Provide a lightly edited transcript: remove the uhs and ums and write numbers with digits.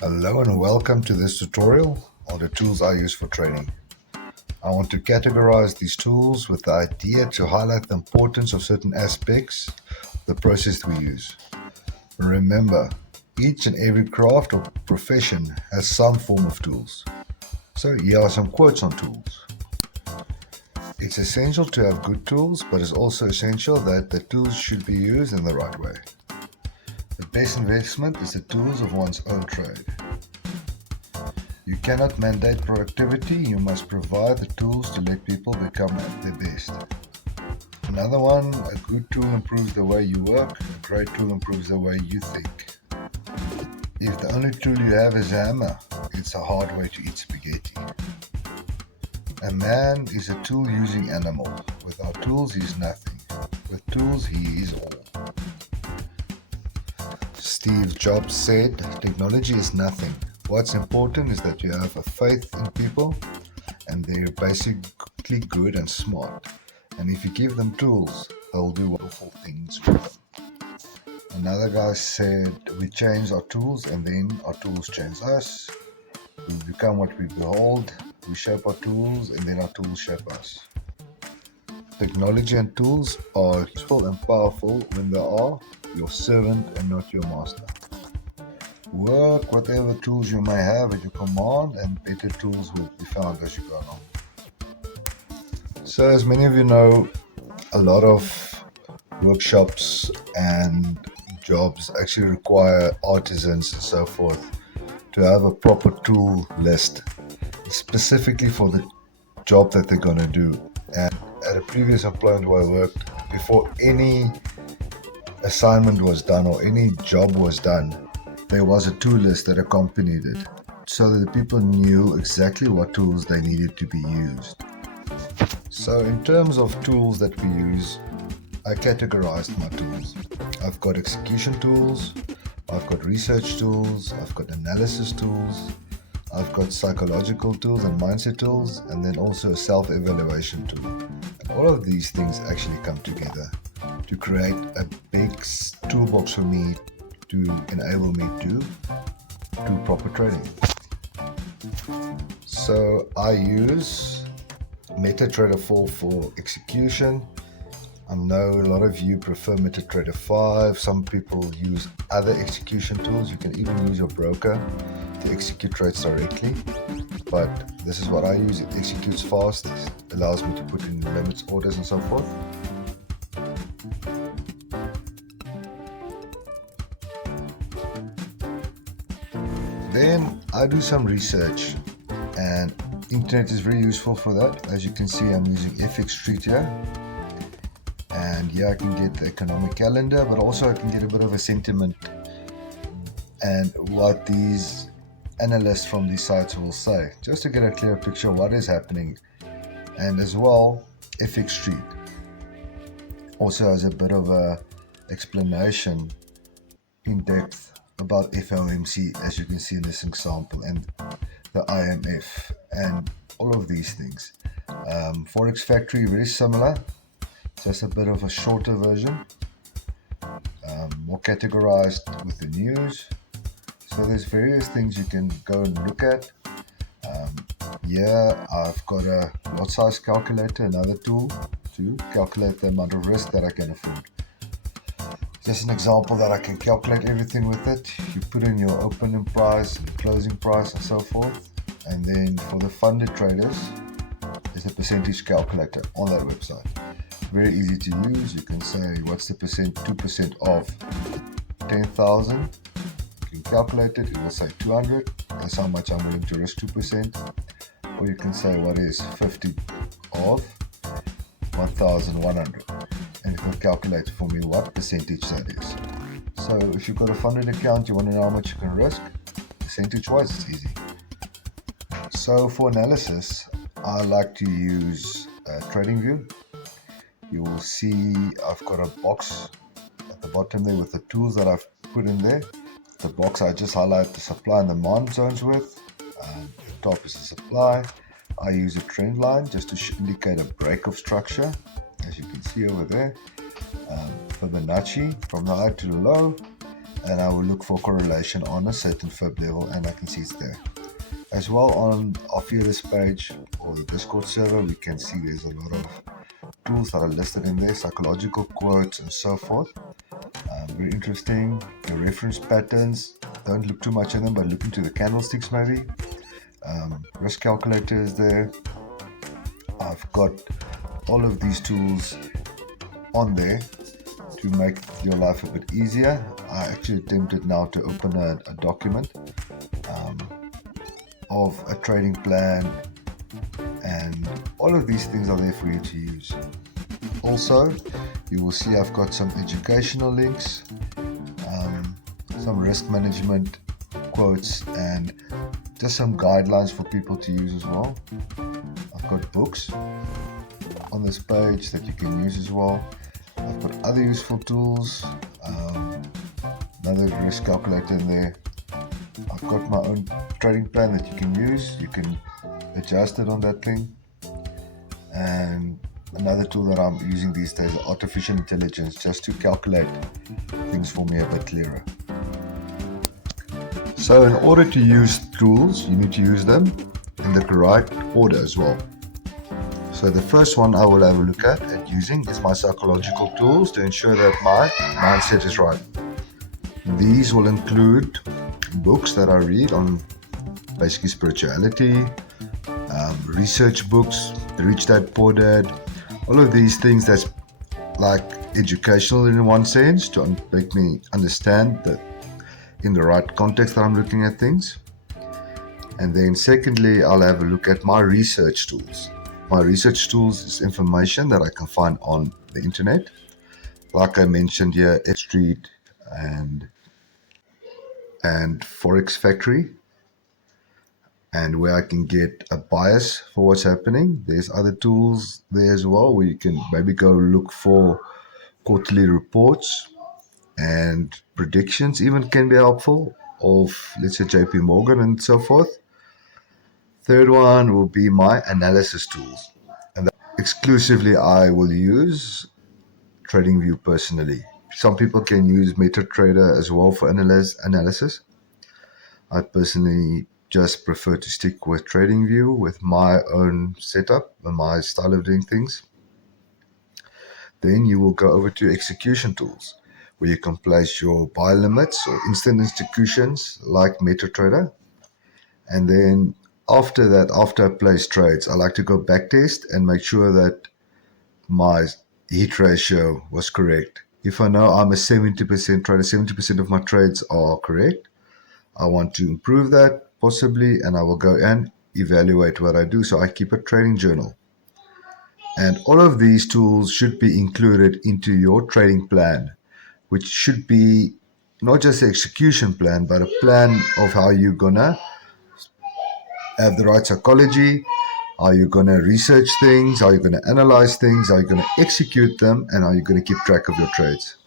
Hello and welcome to this tutorial on the tools I use for trading. I want to categorize these tools with the idea to highlight the importance of certain aspects of the process we use. Remember, each and every craft or profession has some form of tools. So here are some quotes on tools. It's essential to have good tools, but it's also essential that the tools should be used in the right way. The best investment is the tools of one's own trade. You cannot mandate productivity, you must provide the tools to let people become at their best. Another one, a good tool improves the way you work, a great tool improves the way you think. If the only tool you have is a hammer, it's a hard way to eat spaghetti. A man is a tool-using animal. Without tools, he is nothing. With tools, he is all. Steve Jobs said, technology is nothing. What's important is that you have a faith in people and they're basically good and smart. And if you give them tools, they'll do wonderful things with them. Another guy said, we change our tools and then our tools change us. We become what we behold. We shape our tools and then our tools shape us. Technology and tools are useful and powerful when they are your servant and not your master. Work whatever tools you may have at your command and better tools will be found as you go along. So as many of you know, a lot of workshops and jobs actually require artisans and so forth to have a proper tool list specifically for the job that they're going to do. And at a previous employment where I worked, before any assignment was done or any job was done, there was a tool list that accompanied it so that the people knew exactly what tools they needed to be used. So in terms of tools that we use, I categorized my tools. I've got execution tools, I've got research tools, I've got analysis tools, I've got psychological tools and mindset tools, and then also a self-evaluation tool. And all of these things actually come together to create a big toolbox for me to enable me to do proper trading. So I use MetaTrader 4 for execution. I know a lot of you prefer MetaTrader 5. Some people use other execution tools. You can even use your broker to execute trades directly. But this is what I use. It executes fast, it allows me to put in limits, orders, and so forth. Then I do some research, and internet is very useful for that. As you can see, I'm using FX Street here, and here I can get the economic calendar, but also I can get a bit of a sentiment and what these analysts from these sites will say, just to get a clear picture of what is happening. And as well, FX Street also has a bit of a explanation in depth about FOMC, as you can see in this example, and the IMF and all of these things. Forex Factory, very similar, just a bit of a shorter version, more categorized with the news. So there's various things you can go and look at. Here I've got a lot size calculator, another tool to calculate the amount of risk that I can afford. Just an example that I can calculate everything with it. You put in your opening price and closing price and so forth. And then for the funded traders, there's a percentage calculator on that website. Very easy to use. You can say, what's the percent, 2% of 10,000. You can calculate it. It will say 200. That's how much I'm willing to risk 2%. Or you can say, what is 50 of 1,100. And it will calculate for me what percentage that is. So if you've got a funded account, you want to know how much you can risk, percentage wise, it's easy. So for analysis, I like to use TradingView. You will see I've got a box at the bottom there with the tools that I've put in there. The box I just highlight the supply and demand zones with. The top is the supply. I use a trend line just to indicate a break of structure, as you can see over there. Fibonacci from the high to the low, and I will look for correlation on a certain fib level, and I can see it's there. As well, on our Fearless page or the Discord server, we can see there's a lot of tools that are listed in there, psychological quotes and so forth. Very interesting. The reference patterns, don't look too much in them, but look into the candlesticks maybe. Risk calculator is there. I've got all of these tools on there to make your life a bit easier. I actually attempted now to open a document of a trading plan, and all of these things are there for you to use. Also, you will see I've got some educational links, some risk management quotes, and just some guidelines for people to use as well. I've got books on this page that you can use as well. I've got other useful tools, another risk calculator in there. I've got my own trading plan that you can use. You can adjust it on that thing. And another tool that I'm using these days is artificial intelligence, just to calculate things for me a bit clearer. So in order to use tools, you need to use them in the correct order as well. So the first one I will have a look at using is my psychological tools to ensure that my mindset is right. These will include books that I read on basically spirituality, research books, Rich Dad Poor Dad, all of these things that's like educational in one sense to make me understand that in the right context that I'm looking at things. And then secondly, I'll have a look at my research tools. My research tools is information that I can find on the internet. Like I mentioned here, Street and Forex Factory, and where I can get a bias for what's happening. There's other tools there as well where you can maybe go look for quarterly reports, and predictions even can be helpful of, let's say, JP Morgan and so forth. Third one will be my analysis tools, and exclusively I will use TradingView personally. Some people can use MetaTrader as well for analysis. I personally just prefer to stick with TradingView with my own setup and my style of doing things. Then you will go over to execution tools, where you can place your buy limits or instant executions like MetaTrader. And then after that, after I place trades, I like to go back test and make sure that my hit ratio was correct. If I know I'm a 70% trader, 70% of my trades are correct, I want to improve that possibly, and I will go and evaluate what I do. So I keep a trading journal. And all of these tools should be included into your trading plan, which should be not just an execution plan, but a plan of how you're gonna have the right psychology, how you're gonna research things, how you're gonna analyze things, how you're gonna execute them, and how you're gonna keep track of your trades.